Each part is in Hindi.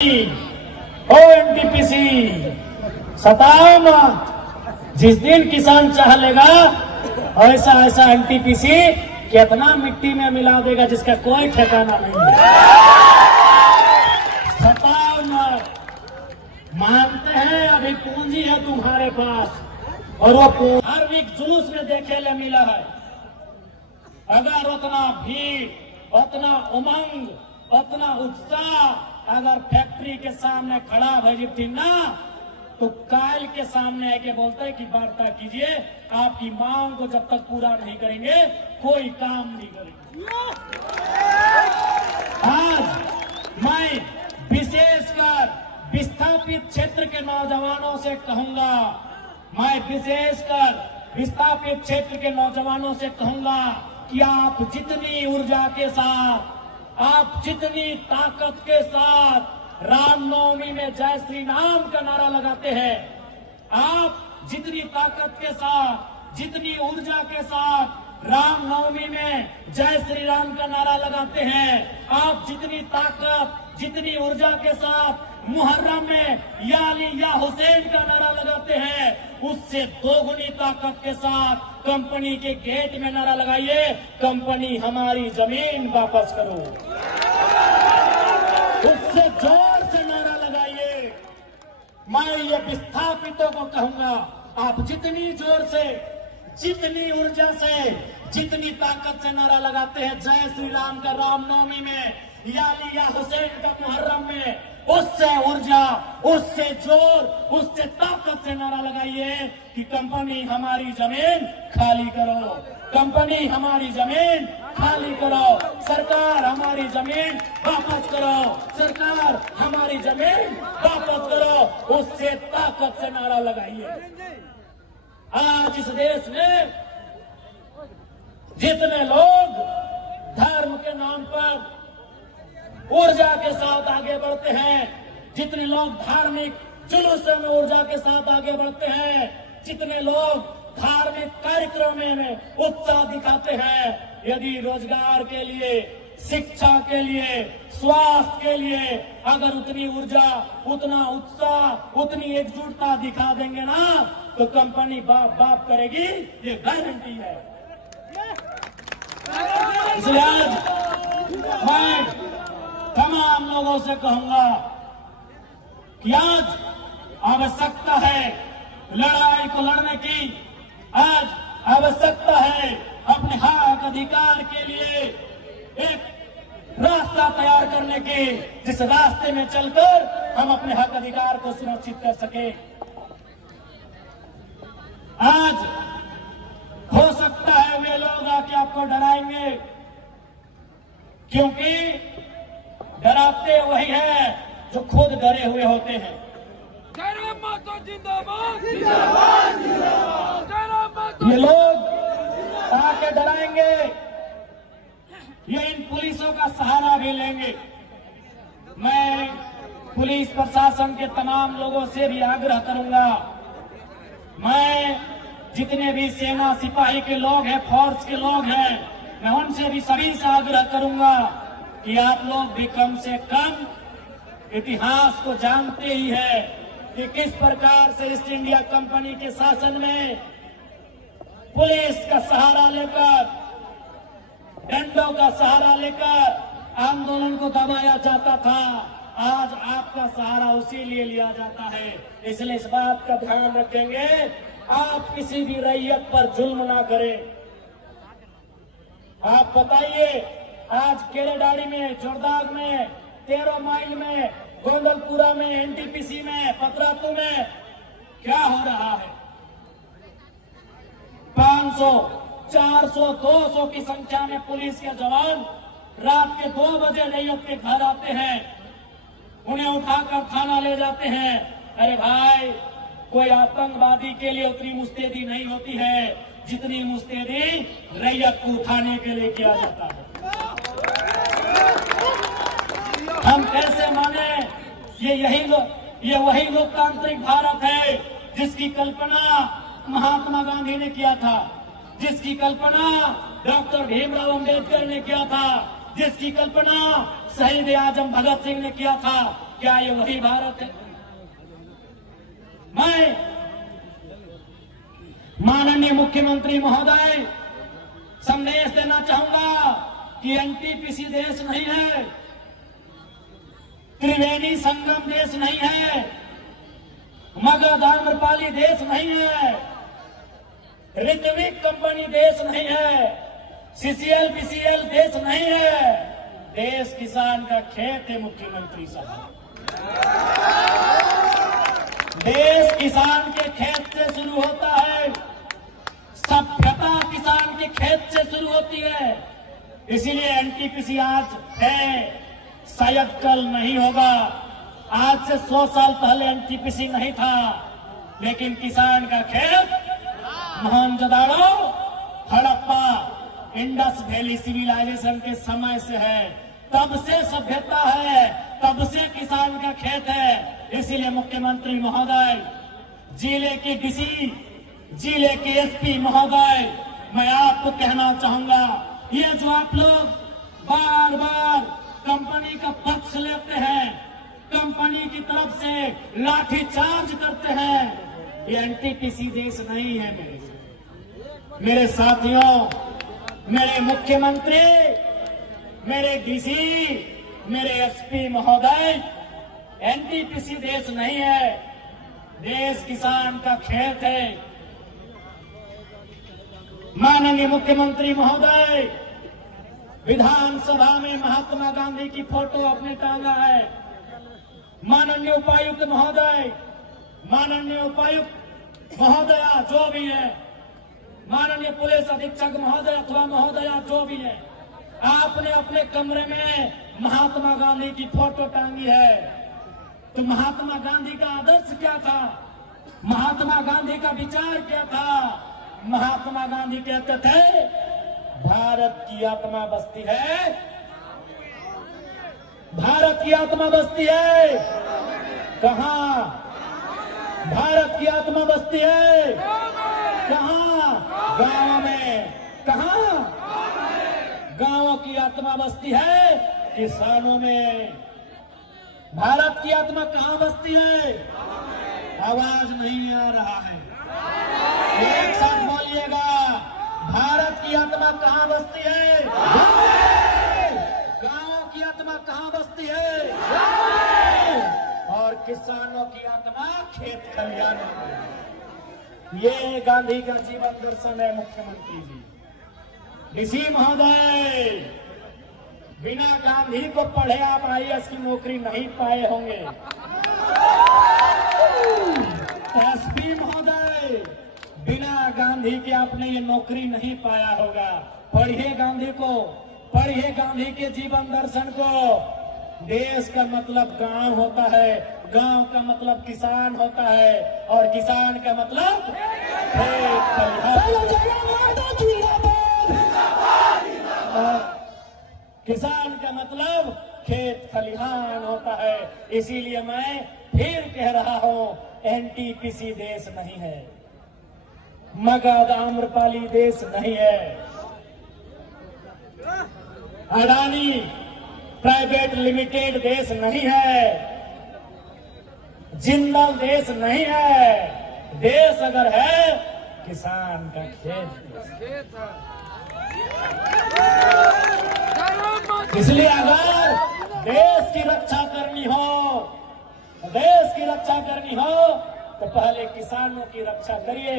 ओ एनटीपीसी सताओ मत। जिस दिन किसान चाह लेगा ऐसा ऐसा एनटीपीसी कितना मिट्टी में मिला देगा जिसका कोई ठिकाना नहीं है। सताओ मत। मानते हैं अभी पूंजी है तुम्हारे पास और वो हर वीक जुलूस में देखे ले मिला है। अगर उतना भीड़, उतना उमंग, उतना उत्साह अगर फैक्ट्री के सामने खड़ा भई ना तो काल के सामने आके बोलते हैं कि वार्ता कीजिए, आपकी मांग को जब तक पूरा नहीं करेंगे कोई काम नहीं करेंगे। आज मैं विशेषकर विस्थापित क्षेत्र के नौजवानों से कहूंगा, मैं विशेषकर विस्थापित क्षेत्र के नौजवानों से कहूंगा कि आप जितनी ऊर्जा के साथ, आप जितनी ताकत के साथ रामनवमी में जय श्री राम का नारा लगाते हैं, आप जितनी ताकत के साथ, जितनी ऊर्जा के साथ रामनवमी में जय श्री राम का नारा लगाते हैं, आप जितनी ताकत, जितनी ऊर्जा के साथ मुहर्रम में या अली या हुसैन का नारा लगाते हैं, उससे दोगुनी ताकत के साथ कंपनी के गेट में नारा लगाइए, कंपनी हमारी जमीन वापस करो। उससे जोर से नारा लगाइए। मैं ये विस्थापितों को कहूंगा, आप जितनी जोर से, जितनी ऊर्जा से, जितनी ताकत से नारा लगाते हैं जय श्री राम का रामनवमी में या अली या हुसैन का मुहर्रम में, उससे ऊर्जा, उससे जोर, उससे ताकत से नारा लगाइए कि कंपनी हमारी जमीन खाली करो, कंपनी हमारी जमीन खाली करो, सरकार हमारी जमीन वापस करो, सरकार हमारी जमीन वापस करो। उससे ताकत से नारा लगाइए। आज इस देश में जितने लोग धर्म के नाम पर ऊर्जा के साथ आगे बढ़ते हैं, जितने लोग धार्मिक जुलूसों में ऊर्जा के साथ आगे बढ़ते हैं, जितने लोग धार्मिक कार्यक्रमों में उत्साह दिखाते हैं, यदि रोजगार के लिए, शिक्षा के लिए, स्वास्थ्य के लिए अगर उतनी ऊर्जा, उतना उत्साह, उतनी एकजुटता दिखा देंगे ना तो कंपनी बाप बाप करेगी, ये गारंटी है। इसलिए आज मैं तमाम लोगों से कहूंगा कि आज आवश्यकता है लड़ाई को लड़ने की, आज आवश्यकता है अपने हक अधिकार के लिए एक रास्ता तैयार करने की, जिस रास्ते में चलकर हम अपने हक अधिकार को सुरक्षित कर सके। आज हो सकता है वे लोग आके आपको डराएंगे, क्योंकि डराते वही है जो खुद डरे हुए होते हैं। ये लोग आके डराएंगे, ये इन पुलिसों का सहारा भी लेंगे। मैं पुलिस प्रशासन के तमाम लोगों से भी आग्रह करूंगा, मैं जितने भी सेना सिपाही के लोग हैं, फोर्स के लोग हैं, मैं उनसे भी सभी से आग्रह करूंगा कि आप लोग भी कम से कम इतिहास को जानते ही है कि किस प्रकार से ईस्ट इंडिया कंपनी के शासन में पुलिस का सहारा लेकर, डंडों का सहारा लेकर आंदोलन को दबाया जाता था। आज आपका सहारा उसी लिए लिया जाता है। इसलिए इस बात का ध्यान रखेंगे, आप किसी भी रैयत पर जुल्म ना करें। आप बताइए, आज केरेडाड़ी में, जोरदाग में, 13 माइल में, गोंदलपुरा में, एनटीपीसी में, पतरातू में क्या हो रहा है? 500, 400, 200 की संख्या में पुलिस के जवान रात के 2 बजे रैयत के घर आते हैं, उन्हें उठाकर थाना ले जाते हैं। अरे भाई, कोई आतंकवादी के लिए उतनी मुस्तैदी नहीं होती है जितनी मुस्तैदी रैयत को उठाने के लिए किया जाता है। हम कैसे माने? ये वही लोकतांत्रिक भारत है जिसकी कल्पना महात्मा गांधी ने किया था, जिसकी कल्पना डॉक्टर भीमराव अंबेडकर ने किया था, जिसकी कल्पना शहीद आजम भगत सिंह ने किया था। क्या ये वही भारत है? मैं माननीय मुख्यमंत्री महोदय संदेश देना चाहूंगा कि एनटीपीसी देश नहीं है, त्रिवेणी संगम देश नहीं है, मगध आम्रपाली देश नहीं है, ऋत्विक कंपनी देश नहीं है, सीसीएल बीसीएल देश नहीं है। देश किसान का खेत है मुख्यमंत्री साहब। देश किसान के खेत से शुरू होता है, सभ्यता किसान के खेत से शुरू होती है। इसीलिए एनटीपीसी आज है, शायद कल नहीं होगा। आज से 100 साल पहले एनटीपीसी नहीं था, लेकिन किसान का खेत Mohenjodaro, Harappa, Indus valley civilization के समय से है। तब से सभ्यता है, तब से किसान का खेत है। इसीलिए मुख्यमंत्री महोदय, जिले के डीसी, जिले के एसपी महोदय, मैं आपको कहना चाहूंगा, ये जो आप लोग बार बार कंपनी का पक्ष लेते हैं, कंपनी की तरफ से लाठीचार्ज करते हैं, ये एनटीपीसी देश नहीं है। मेरे साथियों, मेरे मुख्यमंत्री, मेरे डीसी, मेरे एसपी महोदय, एनटीपीसी देश नहीं है, देश किसान का खेत है। माननीय मुख्यमंत्री महोदय विधानसभा में महात्मा गांधी की फोटो अपने टांगा है। माननीय उपायुक्त महोदय, माननीय उपायुक्त महोदया जो भी है, माननीय पुलिस अधीक्षक महोदय अथवा महोदया जो भी है, आपने अपने कमरे में महात्मा गांधी की फोटो टांगी है। तो महात्मा गांधी का आदर्श क्या था? महात्मा गांधी का विचार क्या था? महात्मा गांधी कहते थे, भारत की आत्मा बसती है, भारत की आत्मा बसती है। कहां? भारत की आत्मा बसती है कहां? गांव में। कहां? गांवों की आत्मा बसती है किसानों में। भारत की आत्मा कहां बसती है? आवाज नहीं आ रहा है, एक साथ बोलिएगा। भारत की आत्मा कहां बसती है? गांवों की आत्मा कहां बसती है? और किसानों की आत्मा खेत खलिहान में। ये गांधी का जीवन दर्शन है मुख्यमंत्री जी। डीसी महोदय, बिना गांधी को पढ़े आप आईएएस की नौकरी नहीं पाए होंगे। एसपी महोदय, बिना गांधी के आपने ये नौकरी नहीं पाया होगा। पढ़िए गांधी को, पढ़िए गांधी के जीवन दर्शन को। देश का मतलब गांव होता है, गांव का मतलब किसान होता है, और किसान का मतलब खेत खलिहान। किसान का मतलब खेत खलिहान होता है। इसीलिए मैं फिर कह रहा हूं, एनटीपीसी देश नहीं है, मगध आम्रपाली देश नहीं है, अडानी प्राइवेट लिमिटेड देश नहीं है, जिंदल देश नहीं है। देश अगर है, किसान का खेत। इसलिए अगर देश की रक्षा करनी हो, देश की रक्षा करनी हो, तो पहले किसानों की रक्षा करिए,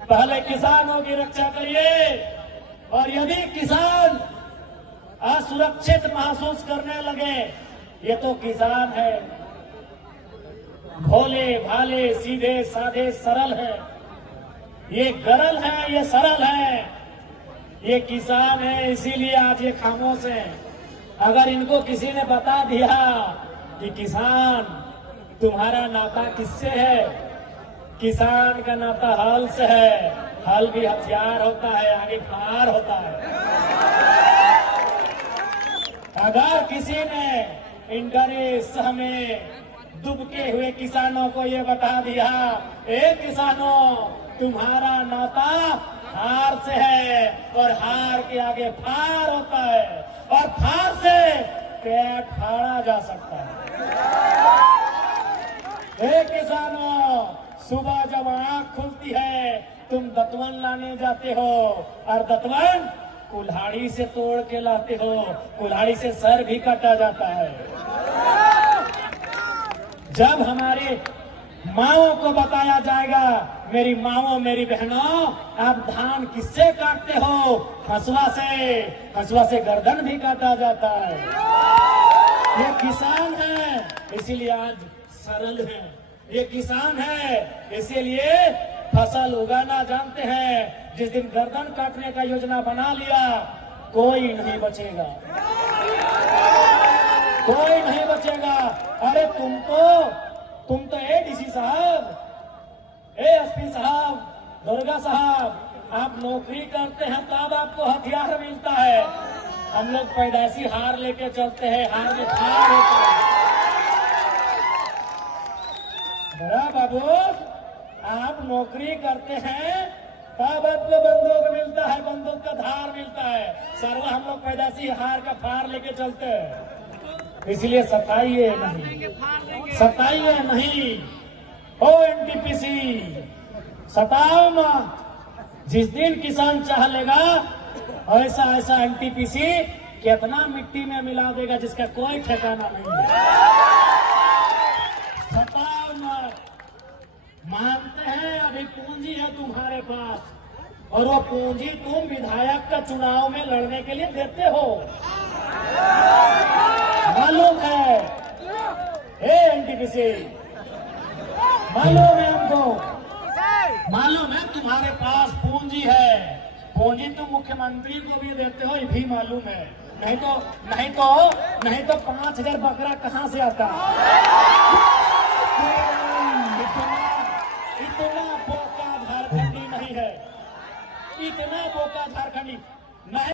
पहले किसानों की रक्षा करिए। और यदि किसान असुरक्षित महसूस करने लगे, ये तो किसान है, भोले भाले सीधे साधे सरल है, ये गरल है, ये सरल है, ये किसान है। इसीलिए आज ये खामोश है। अगर इनको किसी ने बता दिया कि किसान तुम्हारा नाता किससे है, किसान का नाता हल से है, हल भी हथियार होता है, आगे फार होता है। अगर किसी ने इंटरेस्ट में दुबके हुए किसानों को ये बता दिया, ए किसानों तुम्हारा नाता हार से है, और हार के आगे फार होता है, और फार से पेट फाड़ा जा सकता है। किसानों, सुबह जब आंख खुलती है तुम दतवन लाने जाते हो और दतवन कुल्हाड़ी से तोड़ के लाते हो, कुल्हाड़ी से सर भी काटा जाता है। जब हमारे माओं को बताया जाएगा, मेरी माओं मेरी बहनों, आप धान किससे काटते हो? हंसुआ से, हंसुआ से गर्दन भी काटा जाता है। ये किसान है इसीलिए आज सरल है, ये किसान है इसीलिए फसल उगाना जानते हैं। जिस दिन गर्दन काटने का योजना बना लिया कोई नहीं बचेगा, कोई नहीं बचेगा। अरे तुम तो एडीसी साहब, एएसपी साहब, दुर्गा साहब, आप नौकरी करते हैं तब आपको हथियार मिलता है। हम लोग पैदाइशी हार लेके चलते हैं, हार में ठार होते हैं। बड़ा बाबू, आप नौकरी करते हैं तब आपको बंदूक मिलता है, बंदूक का धार मिलता है। सर्व हम लोग पैदाइशी हार का फार लेके चलते हैं। इसलिए सताइए नहीं, सताइए नहीं। ओ एनटीपीसी, सताओ मत। जिस दिन किसान चाह लेगा ऐसा ऐसा एनटीपीसी कितना मिट्टी में मिला देगा जिसका कोई ठिकाना नहीं है। सताओ मत। मानते हैं अभी पूंजी है तुम्हारे पास और वो पूंजी तुम विधायक का चुनाव में लड़ने के लिए देते हो, मालूम है। एनटीपीसी मालूम है हमको, मालूम है तुम्हारे पास पूंजी है। पूंजी तुम मुख्यमंत्री को भी देते हो, ये भी मालूम है। नहीं तो 5,000 बकरा कहां से आता? इतना बोका झारखंडी नहीं है, इतना बोका झारखंडी नहीं।